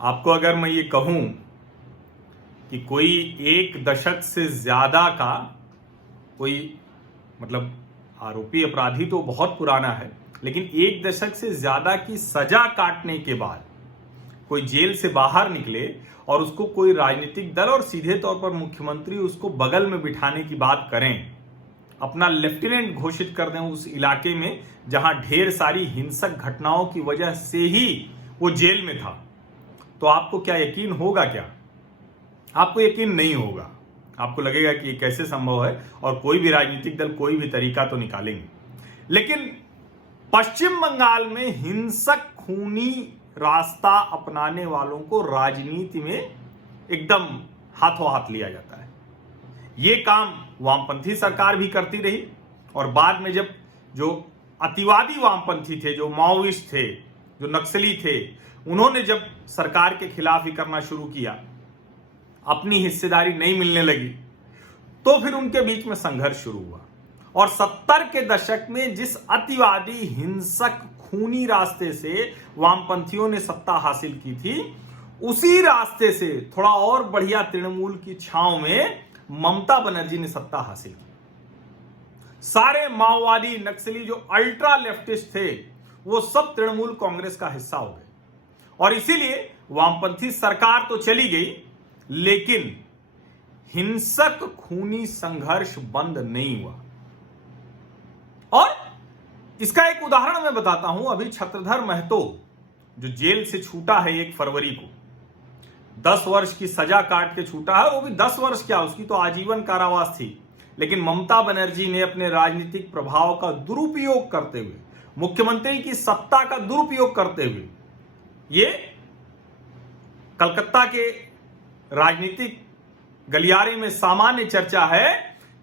आपको अगर मैं ये कहूं कि कोई एक दशक से ज्यादा का कोई मतलब आरोपी अपराधी तो बहुत पुराना है, लेकिन एक दशक से ज्यादा की सजा काटने के बाद कोई जेल से बाहर निकले और उसको कोई राजनीतिक दल और सीधे तौर पर मुख्यमंत्री उसको बगल में बिठाने की बात करें, अपना लेफ्टिनेंट घोषित कर दें उस इलाके में जहां ढेर सारी हिंसक घटनाओं की वजह से ही वो जेल में था, तो आपको क्या यकीन होगा? क्या आपको यकीन नहीं होगा। आपको लगेगा कि ये कैसे संभव है, और कोई भी राजनीतिक दल कोई भी तरीका तो निकालेंगे। लेकिन पश्चिम बंगाल में हिंसक खूनी रास्ता अपनाने वालों को राजनीति में एकदम हाथों हाथ लिया जाता है। ये काम वामपंथी सरकार भी करती रही, और बाद में जब जो अतिवादी वामपंथी थे, जो माओइस्ट थे, जो नक्सली थे, उन्होंने जब सरकार के खिलाफ ही करना शुरू किया, अपनी हिस्सेदारी नहीं मिलने लगी, तो फिर उनके बीच में संघर्ष शुरू हुआ। और 70 के दशक में जिस अतिवादी हिंसक खूनी रास्ते से वामपंथियों ने सत्ता हासिल की थी, उसी रास्ते से थोड़ा और बढ़िया तृणमूल की छांव में ममता बनर्जी ने सत्ता हासिल की। सारे माओवादी नक्सली जो अल्ट्रा लेफ्टिस्ट थे, वो सब तृणमूल कांग्रेस का हिस्सा हो गए, और इसीलिए वामपंथी सरकार तो चली गई, लेकिन हिंसक खूनी संघर्ष बंद नहीं हुआ। और इसका एक उदाहरण मैं बताता हूं। अभी छत्रधर महतो जो जेल से छूटा है 1 फरवरी को, 10 वर्ष की सजा काट के छूटा है। वो भी 10 वर्ष क्या, उसकी तो आजीवन कारावास थी। लेकिन ममता बनर्जी ने अपने राजनीतिक प्रभाव का दुरुपयोग करते हुए, मुख्यमंत्री की सत्ता का दुरुपयोग करते हुए, ये कलकत्ता के राजनीतिक गलियारे में सामान्य चर्चा है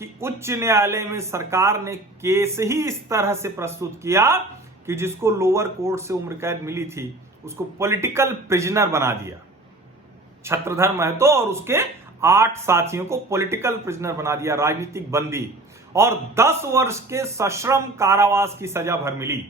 कि उच्च न्यायालय में सरकार ने केस ही इस तरह से प्रस्तुत किया कि जिसको लोअर कोर्ट से उम्र कैद मिली थी, उसको पॉलिटिकल प्रिजनर बना दिया। छत्रधर महतो और उसके 8 साथियों को पॉलिटिकल प्रिजनर बना दिया, राजनीतिक बंदी, और 10 वर्ष के सश्रम कारावास की सजा भर मिली।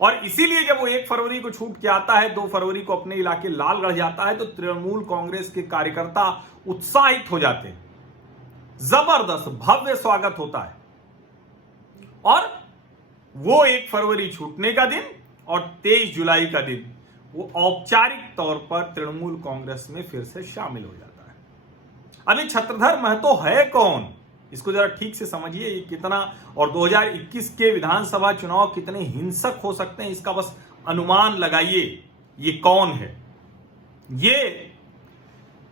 और इसीलिए जब वो 1 फरवरी को छूट के आता है, 2 फरवरी को अपने इलाके लालगढ़ जाता है, तो तृणमूल कांग्रेस के कार्यकर्ता उत्साहित हो जाते हैं, जबरदस्त भव्य स्वागत होता है। और वो 1 फरवरी छूटने का दिन और 23 जुलाई का दिन वो औपचारिक तौर पर तृणमूल कांग्रेस में फिर से शामिल हो जाता है। अभी छत्रधर महतो है कौन, इसको जरा ठीक से समझिए। ये कितना, और 2021 के विधानसभा चुनाव कितने हिंसक हो सकते हैं, इसका बस अनुमान लगाइए। ये कौन है? ये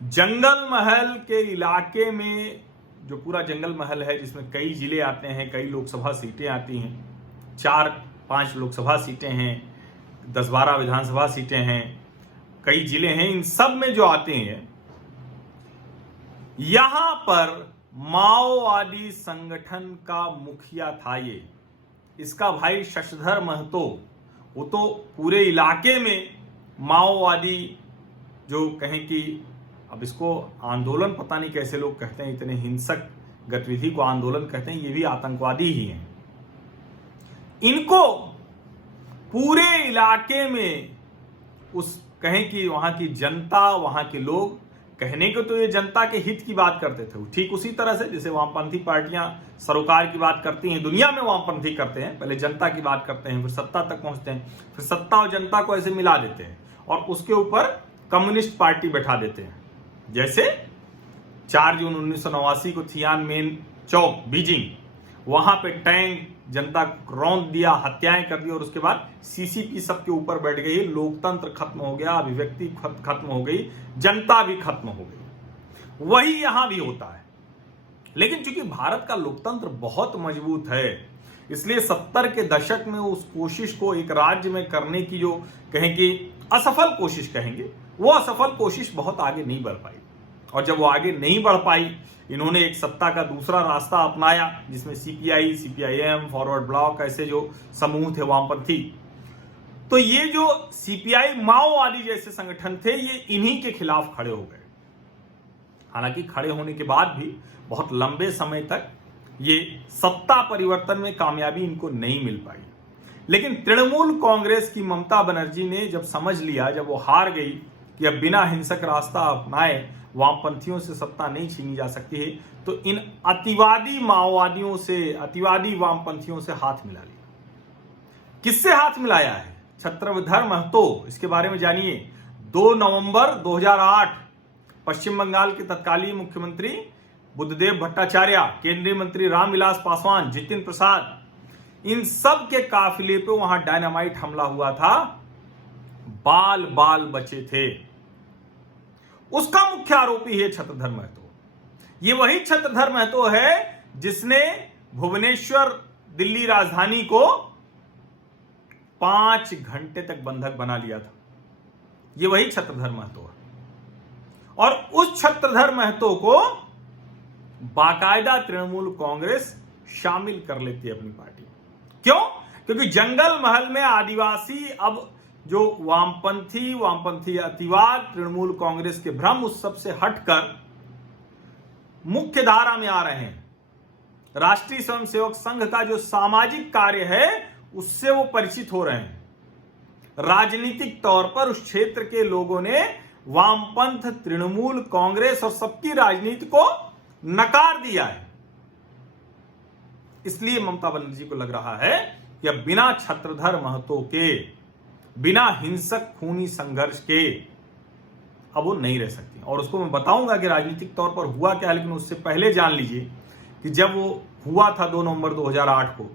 जंगल महल के इलाके में, जो पूरा जंगल महल है, जिसमें कई जिले आते हैं, कई लोकसभा सीटें आती हैं, 4-5 लोकसभा सीटें हैं, 10-12 विधानसभा सीटें हैं, कई जिले हैं, इन सब में जो आते हैं, यहां पर माओवादी संगठन का मुखिया था ये। इसका भाई शशधर महतो, वो तो पूरे इलाके में माओवादी, जो कहें कि अब इसको आंदोलन, पता नहीं कैसे लोग कहते हैं, इतने हिंसक गतिविधि को आंदोलन कहते हैं, ये भी आतंकवादी ही हैं। इनको पूरे इलाके में उस कहें कि वहां की जनता, वहां के लोग, कहने को तो ये जनता के हित की बात करते थे, ठीक उसी तरह से जैसे वामपंथी पार्टियां सरोकार की बात करती हैं, दुनिया में वामपंथी करते हैं, पहले जनता की बात करते हैं, फिर सत्ता तक पहुंचते हैं, फिर सत्ता और जनता को ऐसे मिला देते हैं और उसके ऊपर कम्युनिस्ट पार्टी बैठा देते हैं। जैसे 4 जून 1989 को थियानमेन चौक, बीजिंग, वहां पे टैंक जनता को रौंद दिया, हत्याएं कर दी, और उसके बाद सीसीपी सबके ऊपर बैठ गई, लोकतंत्र खत्म हो गया, अभिव्यक्ति खत्म हो गई, जनता भी खत्म हो गई। वही यहां भी होता है। लेकिन चूंकि भारत का लोकतंत्र बहुत मजबूत है, इसलिए 70 के दशक में उस कोशिश को एक राज्य में करने की, जो कहें कि असफल कोशिश कहेंगे, वो असफल कोशिश बहुत आगे नहीं बढ़ पाई। और जब वो आगे नहीं बढ़ पाई, इन्होंने एक सत्ता का दूसरा रास्ता अपनाया, जिसमें सीपीआई, सीपीआईएम, फॉरवर्ड ब्लॉक, ऐसे जो समूह थे वामपंथी। तो ये जो सीपीआई, माओवादी जैसे संगठन थे, ये इन्हीं के खिलाफ खड़े हो गए। हालांकि खड़े होने के बाद भी बहुत लंबे समय तक ये सत्ता परिवर्तन में कामयाबी इनको नहीं मिल पाई। लेकिन तृणमूल कांग्रेस की ममता बनर्जी ने जब समझ लिया, जब वो हार गई कि अब बिना हिंसक रास्ता अपनाए वामपंथियों से सत्ता नहीं छीनी जा सकती है, तो इन अतिवादी माओवादियों से, अतिवादी वामपंथियों से हाथ मिला लिया। किससे हाथ मिलाया है? छत्रधर महतो, इसके बारे में जानिए। 2 नवंबर 2008 पश्चिम बंगाल के तत्कालीन मुख्यमंत्री बुद्धदेव भट्टाचार्य, केंद्रीय मंत्री रामविलास पासवान, जितिन प्रसाद, इन सब के काफिले पे वहां डायनामाइट हमला हुआ था। बाल बाल बचे थे। उसका मुख्य आरोपी है छत्रधर महतो। ये वही छत्रधर महतो है जिसने भुवनेश्वर दिल्ली राजधानी को 5 घंटे तक बंधक बना लिया था। ये वही छत्रधर महतो है। और उस छत्रधर महतो को बाकायदा तृणमूल कांग्रेस शामिल कर लेती है अपनी पार्टी। क्यों? क्योंकि जंगल महल में आदिवासी अब जो वामपंथी अतिवाद तृणमूल कांग्रेस के भ्रम उस सब से हटकर मुख्य धारा में आ रहे हैं। राष्ट्रीय स्वयंसेवक संघ का जो सामाजिक कार्य है उससे वो परिचित हो रहे हैं। राजनीतिक तौर पर उस क्षेत्र के लोगों ने वामपंथ, तृणमूल कांग्रेस और सबकी राजनीति को नकार दिया है। इसलिए ममता बनर्जी को लग रहा है कि अब बिना छत्रधर महतो के, बिना हिंसक खूनी संघर्ष के अब वो नहीं रह सकती। और उसको मैं बताऊंगा कि राजनीतिक तौर पर हुआ क्या, लेकिन उससे पहले जान लीजिए कि जब वो हुआ था 2 नवंबर 2008 को,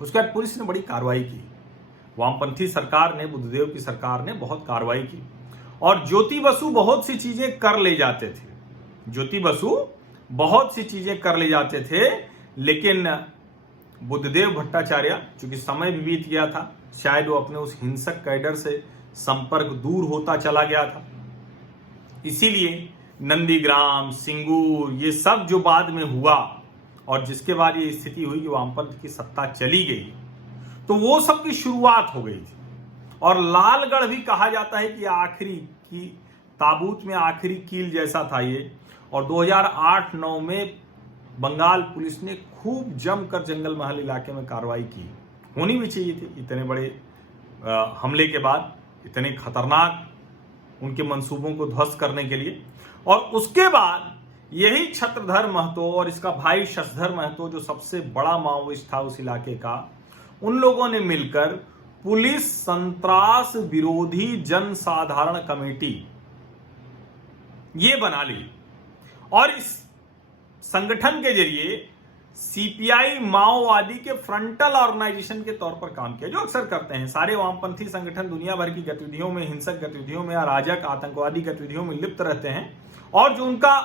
उसके बाद पुलिस ने बड़ी कार्रवाई की। वामपंथी सरकार ने, बुद्धदेव की सरकार ने बहुत कार्रवाई की और ज्योति बसु बहुत सी चीजें कर ले जाते थे। ज्योति बसु बहुत सी चीजें कर ले जाते थे, लेकिन बुद्धदेव भट्टाचार्य, चूंकि समय भी बीत गया था, शायद वो अपने उस हिंसक कैडर से संपर्क दूर होता चला गया था। इसीलिए नंदीग्राम, सिंगूर, ये सब जो बाद में हुआ और जिसके बाद ये स्थिति हुई कि वामपंथ की सत्ता चली गई, तो वो सब की शुरुआत हो गई थी। और लालगढ़ भी कहा जाता है कि आखिरी की ताबूत में आखिरी कील जैसा था ये। और 2008-9 में बंगाल पुलिस ने खूब जमकर जंगल महल इलाके में कार्रवाई की। होनी भी चाहिए थी इतने बड़े हमले के बाद, इतने खतरनाक उनके मंसूबों को ध्वस्त करने के लिए। और उसके बाद यही छत्रधर महतो और इसका भाई शशधर महतो, जो सबसे बड़ा माओवादी था उस इलाके का, उन लोगों ने मिलकर पुलिस संत्रास विरोधी जनसाधारण कमेटी ये बना ली और इस संगठन के जरिए सीपीआई माओवादी के फ्रंटल ऑर्गेनाइजेशन के तौर पर काम किया, जो अक्सर करते हैं। सारे वामपंथी संगठन दुनिया भर की गतिविधियों में, हिंसक गतिविधियों में, अराजक आतंकवादी गतिविधियों में लिप्त रहते हैं। और जो उनका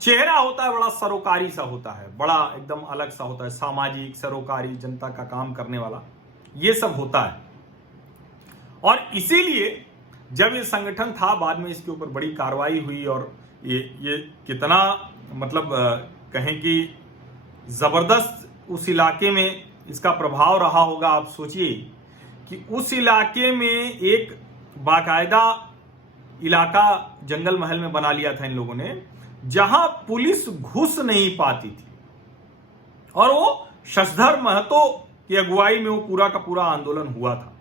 चेहरा होता है बड़ा सरोकारी सा होता है, बड़ा एकदम अलग सा होता है, सामाजिक, सरोकारी, जनता का काम करने वाला, ये सब होता है। और इसीलिए जब ये संगठन था, बाद में इसके ऊपर बड़ी कार्रवाई हुई और ये कितना मतलब कहें कि जबरदस्त उस इलाके में इसका प्रभाव रहा होगा। आप सोचिए कि उस इलाके में एक बाकायदा इलाका जंगल महल में बना लिया था इन लोगों ने, जहां पुलिस घुस नहीं पाती थी। और वो शशधर महतो की अगुवाई में वो पूरा का पूरा आंदोलन हुआ था।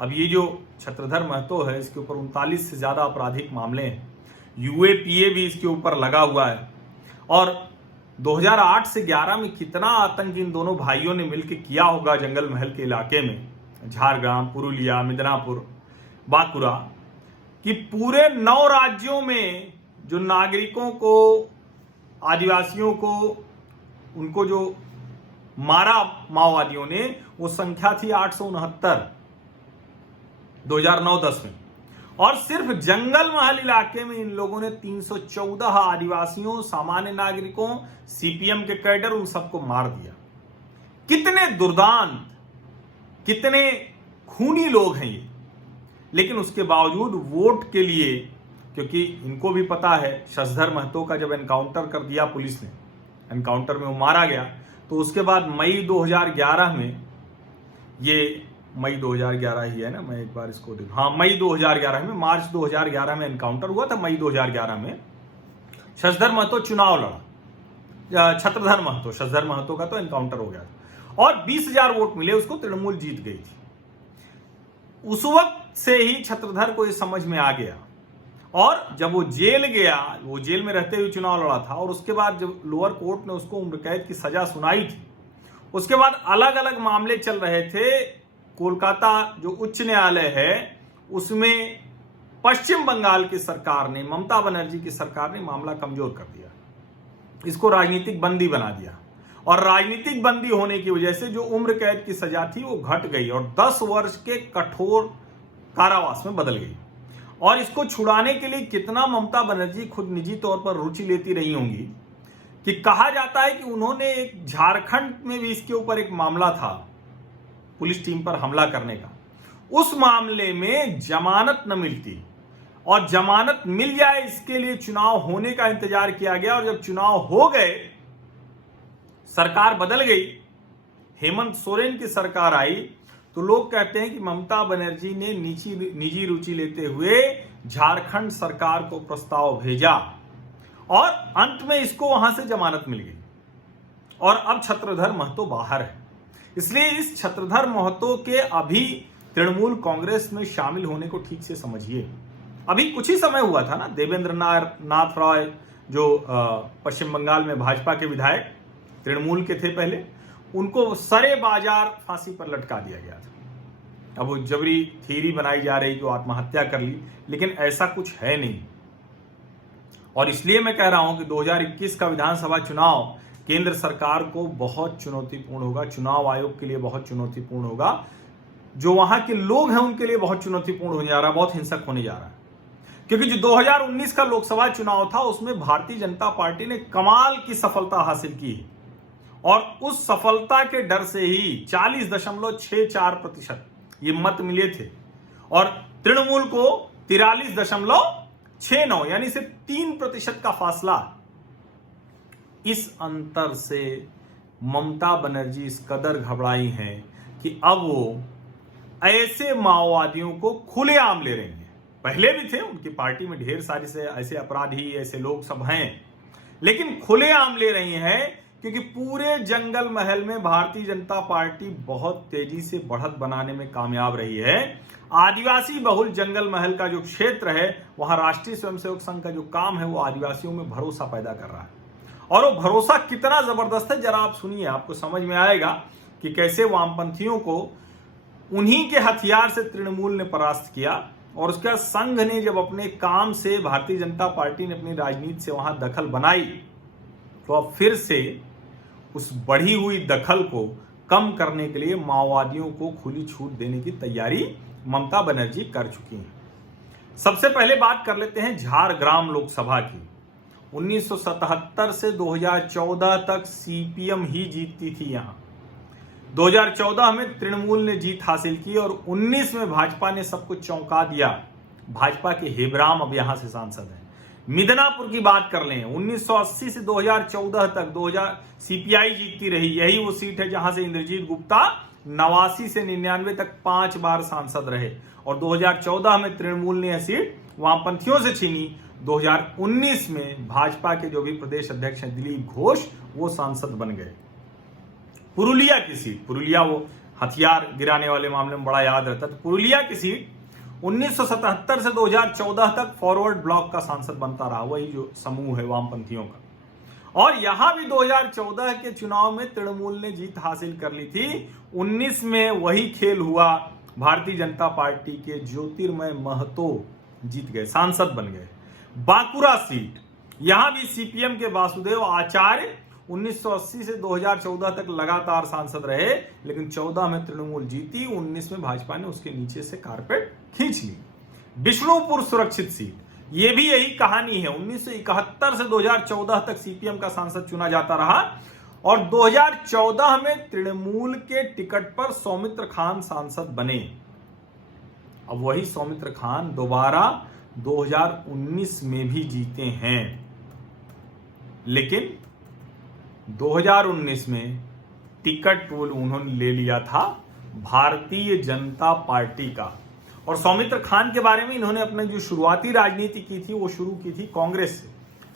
अब ये जो छत्रधर महतो है, इसके ऊपर 39 से ज्यादा आपराधिक मामले हैं। यूएपीए भी इसके ऊपर लगा हुआ है। और 2008 से 11 में कितना आतंक इन दोनों भाइयों ने मिलकर किया होगा जंगल महल के इलाके में, झारग्राम, पुरुलिया, मिदनापुर, बांकुरा, कि पूरे 9 राज्यों में जो नागरिकों को, आदिवासियों को, उनको जो मारा माओवादियों ने, वो संख्या थी 869 2009-10 में। और सिर्फ जंगल महल इलाके में इन लोगों ने 314 आदिवासियों, सामान्य नागरिकों, सीपीएम के कैडर, उन सबको मार दिया। कितने दुर्दांत, कितने खूनी लोग हैं ये। लेकिन उसके बावजूद वोट के लिए, क्योंकि इनको भी पता है शशधर महतो का जब एनकाउंटर कर दिया पुलिस ने, एनकाउंटर में वो मारा गया, तो उसके बाद मई 2011 में, ये मई 2011 ही है ना, मैं एक बार इसको देखूं, हाँ मई 2011 में, मार्च 2011 में एनकाउंटर हुआ था। मई 2011 में शशधर महतो चुनाव लड़ा, छत्रधर महतो, शशधर महतो का तो एनकाउंटर हो गया था और 20,000 वोट मिले उसको, तृणमूल जीत गई थी। उस वक्त से ही छत्रधर को ये समझ में आ गया और जब वो जेल गया, वो जेल में रहते हुए चुनाव लड़ा था, और उसके बाद जब लोअर कोर्ट ने उसको उम्र कैद की सजा सुनाई थी, उसके बाद अलग अलग मामले चल रहे थे। कोलकाता जो उच्च न्यायालय है उसमें पश्चिम बंगाल की सरकार ने, ममता बनर्जी की सरकार ने मामला कमजोर कर दिया, इसको राजनीतिक बंदी बना दिया, और राजनीतिक बंदी होने की वजह से जो उम्र कैद की सजा थी वो घट गई और 10 वर्ष के कठोर कारावास में बदल गई। और इसको छुड़ाने के लिए कितना ममता बनर्जी खुद निजी तौर पर रुचि लेती रही होंगी कि कहा जाता है कि उन्होंने एक झारखंड में भी इसके ऊपर एक मामला था पुलिस टीम पर हमला करने का, उस मामले में जमानत न मिलती और जमानत मिल जाए इसके लिए चुनाव होने का इंतजार किया गया, और जब चुनाव हो गए, सरकार बदल गई, हेमंत सोरेन की सरकार आई, तो लोग कहते हैं कि ममता बनर्जी ने निजी रुचि लेते हुए झारखंड सरकार को प्रस्ताव भेजा और अंत में इसको वहां से जमानत मिल गई और अब छत्रधर महतो बाहर है। इसलिए इस छत्रधर महतो के अभी तृणमूल कांग्रेस में शामिल होने को ठीक से समझिए। अभी कुछ ही समय हुआ था ना, देवेंद्र नाथ रॉय जो पश्चिम बंगाल में भाजपा के विधायक तृणमूल के थे पहले, उनको सरे बाजार फांसी पर लटका दिया गया था। अब वो जबरी थ्योरी बनाई जा रही कि वो आत्महत्या कर ली, लेकिन ऐसा कुछ है नहीं। और इसलिए मैं कह रहा हूं कि 2021 का विधानसभा चुनाव केंद्र सरकार को बहुत चुनौतीपूर्ण होगा, चुनाव आयोग के लिए बहुत चुनौतीपूर्ण होगा, जो वहां के लोग हैं उनके लिए बहुत चुनौतीपूर्ण होने जा रहा है, बहुत हिंसक होने जा रहा है। क्योंकि जो 2019 का लोकसभा चुनाव था उसमें भारतीय जनता पार्टी ने कमाल की सफलता हासिल की और उस सफलता के डर से ही 40.64% ये मत मिले थे और तृणमूल को 43.69 यानी सिर्फ 3% का फासला। इस अंतर से ममता बनर्जी इस कदर घबराई हैं कि अब वो ऐसे माओवादियों को खुलेआम ले रही हैं। पहले भी थे, उनकी पार्टी में ढेर सारे से ऐसे अपराधी, ऐसे लोग सब हैं, लेकिन खुलेआम ले रही हैं क्योंकि पूरे जंगल महल में भारतीय जनता पार्टी बहुत तेजी से बढ़त बनाने में कामयाब रही है। आदिवासी बहुल जंगल महल का जो क्षेत्र है, वहां राष्ट्रीय स्वयंसेवक संघ का जो काम है वो आदिवासियों में भरोसा पैदा कर रहा है। और वो भरोसा कितना जबरदस्त है, जरा आप सुनिए, आपको समझ में आएगा कि कैसे वामपंथियों को उन्हीं के हथियार से तृणमूल ने परास्त किया। और उसके बाद संघ ने जब अपने काम से, भारतीय जनता पार्टी ने अपनी राजनीति से वहां दखल बनाई, तो अब फिर से उस बढ़ी हुई दखल को कम करने के लिए माओवादियों को खुली छूट देने की तैयारी ममता बनर्जी कर चुकी हैं। सबसे पहले बात कर लेते हैं झारग्राम लोकसभा की। 1977 से 2014 तक सीपीएम ही जीतती थी यहां। 2014 में तृणमूल ने जीत हासिल की और 19 में भाजपा ने सबको चौंका दिया। भाजपा के हेबराम अब यहां से सांसद हैं। मिदनापुर की बात कर लें, 1980 से 2014 तक 2000 सीपीआई जीतती रही। यही वो सीट है जहां से इंद्रजीत गुप्ता 89 से 99 तक 5 बार सांसद रहे और 2014 में तृणमूल ने यह सीट वामपंथियों से छीनी। 2019 में भाजपा के जो भी प्रदेश अध्यक्ष हैं दिलीप घोष, वो सांसद बन गए। पुरुलिया की सीट, पुरुलिया वो हथियार गिराने वाले मामले में बड़ा याद रहता, तो पुरुलिया की सीट 1977 से 2014 तक फॉरवर्ड ब्लॉक का सांसद बनता रहा, वही जो समूह है वामपंथियों का। और यहां भी 2014 के चुनाव में तृणमूल ने जीत हासिल कर ली थी। 19 में वही खेल हुआ, भारतीय जनता पार्टी के ज्योतिर्मय महतो जीत गए, सांसद बन गए। बांकुरा सीट, यहां भी सीपीएम के वासुदेव आचार्य 1980 से 2014 तक लगातार सांसद रहे, लेकिन 14 में तृणमूल जीती, 19 में भाजपा ने उसके नीचे से कारपेट खींच ली। विष्णुपुर सुरक्षित सीट, यह भी यही कहानी है। 1971 से 2014 तक सीपीएम का सांसद चुना जाता रहा और 2014 में तृणमूल के टिकट पर सौमित्र खान सांसद बने। अब वही सौमित्र खान दोबारा 2019 में भी जीते हैं, लेकिन 2019 में टिकट उन्होंने ले लिया था भारतीय जनता पार्टी का। और सौमित्र खान के बारे में इन्होंने अपने जो शुरुआती राजनीति की थी वो शुरू की थी कांग्रेस से,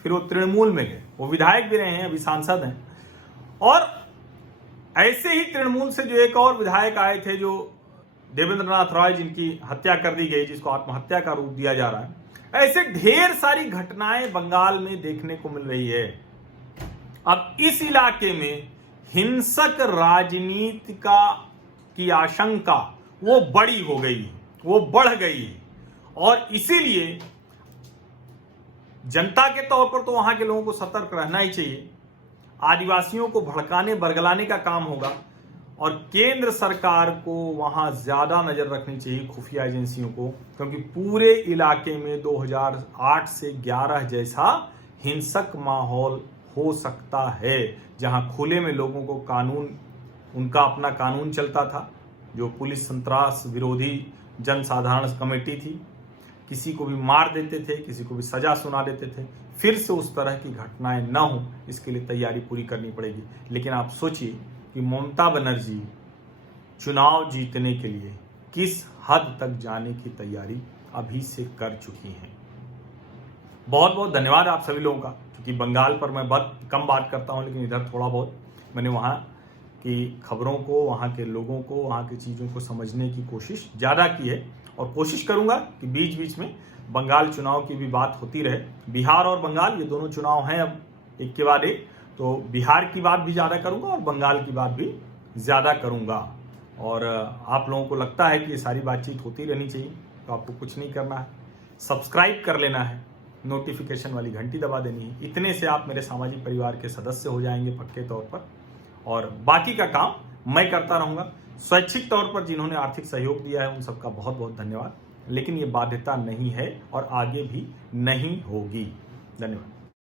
फिर वो तृणमूल में गए, वो विधायक भी रहे हैं, अभी सांसद हैं। और ऐसे ही तृणमूल से जो एक और विधायक आए थे जो देवेंद्रनाथ रॉय जिनकी हत्या कर दी गई, जिसको आत्महत्या का रूप दिया जा रहा है, ऐसे ढेर सारी घटनाएं बंगाल में देखने को मिल रही है। अब इस इलाके में हिंसक राजनीति की आशंका वो बड़ी हो गई, वो बढ़ गई, और इसीलिए जनता के तौर पर तो वहां के लोगों को सतर्क रहना ही चाहिए। आदिवासियों को भड़काने बरगलाने का काम होगा, और केंद्र सरकार को वहां ज्यादा नजर रखनी चाहिए, खुफिया एजेंसियों को, क्योंकि पूरे इलाके में 2008 से 11 जैसा हिंसक माहौल हो सकता है, जहां खुले में लोगों को कानून, उनका अपना कानून चलता था, जो पुलिस संत्रास विरोधी जनसाधारण कमेटी थी, किसी को भी मार देते थे, किसी को भी सजा सुना देते थे। फिर से उस तरह की घटनाएं न हो, इसके लिए तैयारी पूरी करनी पड़ेगी। लेकिन आप सोचिए कि ममता बनर्जी चुनाव जीतने के लिए किस हद तक जाने की तैयारी अभी से कर चुकी हैं। बहुत बहुत धन्यवाद आप सभी लोगों का, क्योंकि बंगाल पर मैं बहुत कम बात करता हूं, लेकिन इधर थोड़ा बहुत मैंने वहां की खबरों को, वहां के लोगों को, वहां की चीज़ों को समझने की कोशिश ज़्यादा की है, और कोशिश करूंगा कि बीच बीच में बंगाल चुनाव की भी बात होती रहे। बिहार और बंगाल ये दोनों चुनाव हैं अब एक के बाद एक, तो बिहार की बात भी ज़्यादा करूंगा और बंगाल की बात भी ज़्यादा करूंगा। और आप लोगों को लगता है कि ये सारी बातचीत होती रहनी चाहिए, तो आपको कुछ नहीं करना है, सब्सक्राइब कर लेना है, नोटिफिकेशन वाली घंटी दबा देनी है। इतने से आप मेरे सामाजिक परिवार के सदस्य हो जाएंगे पक्के तौर पर, और बाकी का काम मैं करता रहूँगा। स्वैच्छिक तौर पर जिन्होंने आर्थिक सहयोग दिया है उन सबका बहुत बहुत धन्यवाद, लेकिन ये बाध्यता नहीं है और आगे भी नहीं होगी। धन्यवाद।